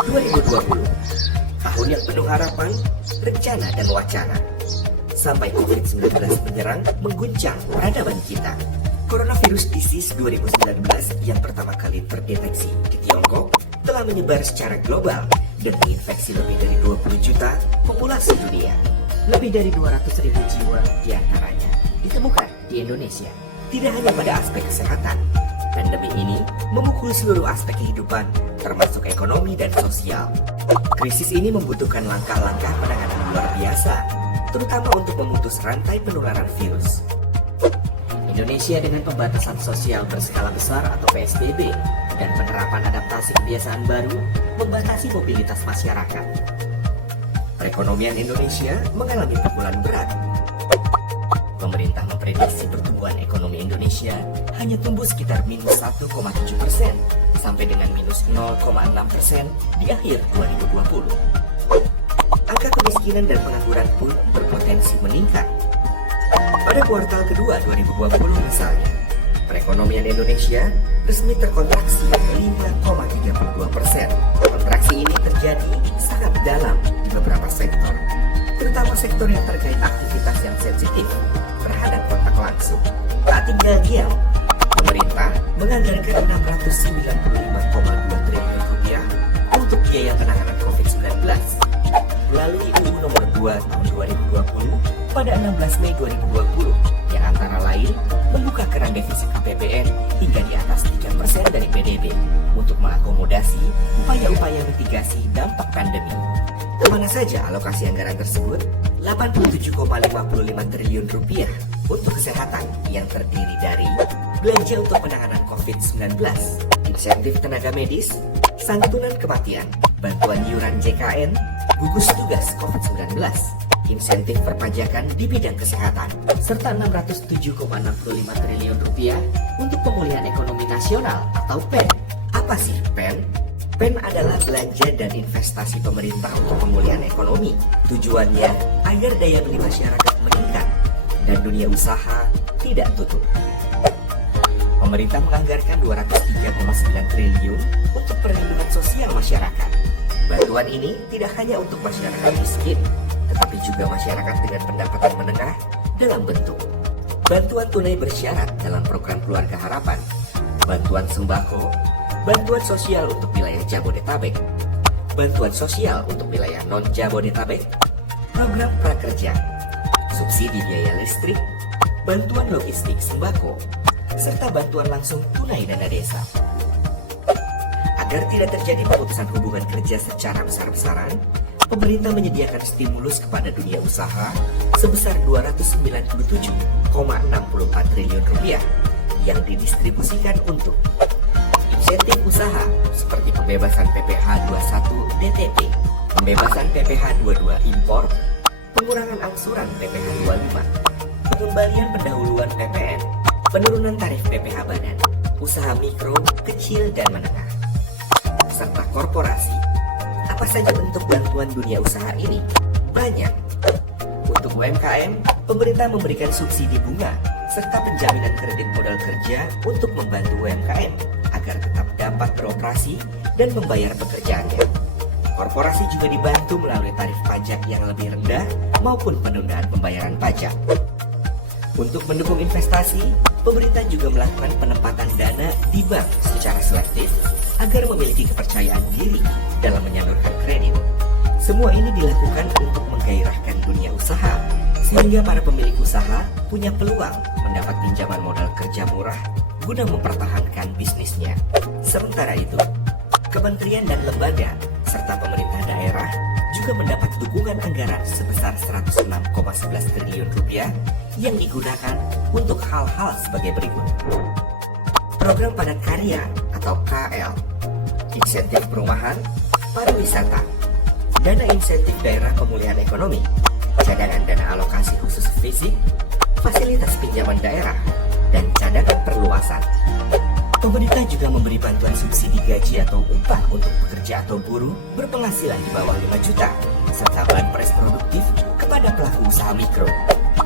2020, tahun yang penuh harapan, rencana dan wacana. Sampai COVID-19 menyerang, mengguncang peradaban kita. Coronavirus Disease 2019 yang pertama kali terdeteksi di Tiongkok telah menyebar secara global dan menginfeksi lebih dari 20 juta populasi dunia. Lebih dari 200.000 jiwa diantaranya ditemukan di Indonesia. Tidak hanya pada aspek kesehatan, pandemi ini memukul seluruh aspek kehidupan, termasuk ekonomi dan sosial. Krisis ini membutuhkan langkah-langkah penanganan luar biasa, terutama untuk memutus rantai penularan virus. Indonesia dengan pembatasan sosial berskala besar atau PSBB dan penerapan adaptasi kebiasaan baru membatasi mobilitas masyarakat. Perekonomian Indonesia mengalami pukulan berat. Pemerintah memprediksi pertumbuhan ekonomi Indonesia hanya tumbuh sekitar minus 1,7% sampai dengan minus 0,6% di akhir 2020. Angka kemiskinan dan pengangguran pun berpotensi meningkat. Pada kuartal kedua 2020 misalnya, perekonomian Indonesia resmi terkontraksi 5,32%. Kontraksi ini terjadi sangat dalam di beberapa sektor, terutama sektor yang terkait aktivitas yang sensitif terhadap kontak langsung. Tak tinggal diam, pemerintah menganggarkan 695,2 triliun rupiah untuk biaya penanganan COVID-19 melalui UU Nomor 2 Tahun 2020 pada 16 Mei 2020 yang antara lain membuka keran defisit APBN hingga di atas 3% dari PDB untuk mengakomodasi upaya-upaya mitigasi dampak pandemi. Kemana saja alokasi anggaran tersebut? 87,55 triliun rupiah untuk kesehatan yang terdiri dari belanja untuk penanganan COVID-19, insentif tenaga medis, santunan kematian, bantuan iuran JKN, gugus tugas COVID-19, insentif perpajakan di bidang kesehatan, serta 607,65 triliun rupiah untuk pemulihan ekonomi nasional atau PEN. Apa sih PEN? PEN adalah belanja dan investasi pemerintah untuk pemulihan ekonomi. Tujuannya agar daya beli masyarakat meningkat dan dunia usaha tidak tutup. Pemerintah menganggarkan 203,9 triliun untuk perlindungan sosial masyarakat. Bantuan ini tidak hanya untuk masyarakat miskin, tetapi juga masyarakat dengan pendapatan menengah dalam bentuk bantuan tunai bersyarat dalam program Keluarga Harapan, bantuan sembako, bantuan sosial untuk wilayah Jabodetabek, bantuan sosial untuk wilayah non-Jabodetabek, program prakerja, subsidi biaya listrik, bantuan logistik sembako, serta bantuan langsung tunai dana desa. Agar tidak terjadi pemutusan hubungan kerja secara besar-besaran, pemerintah menyediakan stimulus kepada dunia usaha sebesar 297,64 triliun rupiah yang didistribusikan untuk insentif usaha seperti pembebasan PPh 21 DTP, pembebasan PPh 22 impor, pengurangan angsuran PPh 25, pengembalian pendahuluan PPN, penurunan tarif PPh badan, usaha mikro, kecil, dan menengah, serta korporasi. Apa saja bentuk bantuan dunia usaha ini? Banyak. Untuk UMKM, pemerintah memberikan subsidi bunga serta penjaminan kredit modal kerja untuk membantu UMKM agar tetap dapat beroperasi dan membayar pekerjaannya. Korporasi juga dibantu melalui tarif pajak yang lebih rendah maupun penundaan pembayaran pajak. Untuk mendukung investasi, pemerintah juga melakukan penempatan dana di bank secara selektif agar memiliki kepercayaan diri dalam menyalurkan kredit. Semua ini dilakukan untuk menggairahkan dunia usaha, sehingga para pemilik usaha punya peluang mendapat pinjaman modal kerja murah guna mempertahankan bisnisnya. Sementara itu, kementerian dan lembaga serta pemerintah daerah juga mendapat dukungan anggaran sebesar 106,11 triliun rupiah yang digunakan untuk hal-hal sebagai berikut. Program padat karya atau KL, insentif perumahan, pariwisata, dana insentif daerah pemulihan ekonomi, cadangan dana alokasi khusus fisik, fasilitas pinjaman daerah, dan cadangan perluasan. Pemerintah juga memberi bantuan subsidi gaji atau upah untuk pekerja atau buruh berpenghasilan di bawah 5 juta, serta banpres produktif kepada pelaku usaha mikro.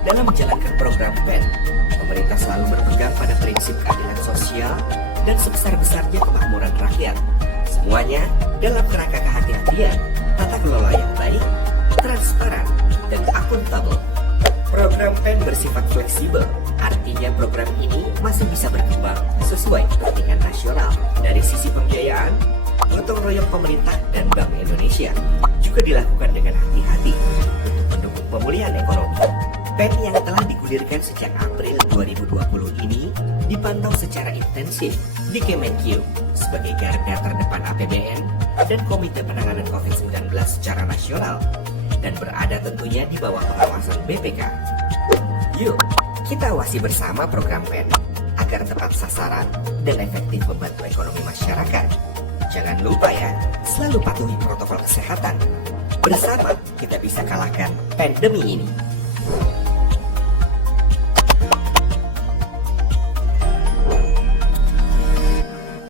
Dalam menjalankan program PEN, pemerintah selalu berpegang pada prinsip keadilan sosial dan sebesar-besarnya kemakmuran rakyat. Semuanya dalam kerangka kehadiran Kemudian, tata kelola yang baik, transparan, dan akuntabel. Program PEN bersifat fleksibel, artinya program ini masih bisa berkembang sesuai kepentingan nasional. Dari sisi pembiayaan, gotong royong pemerintah dan Bank Indonesia juga dilakukan dengan hati-hati untuk mendukung pemulihan ekonomi. PEN yang telah digulirkan sejak April 2020 ini dipantau secara intensif di Kemenkeu sebagai garda terdepan APBN dan Komite Penanganan COVID-19 secara nasional dan berada tentunya di bawah pengawasan BPK. Yuk, kita awasi bersama program PEN agar tepat sasaran dan efektif membantu ekonomi masyarakat. Jangan lupa ya, selalu patuhi protokol kesehatan. Bersama kita bisa kalahkan pandemi ini.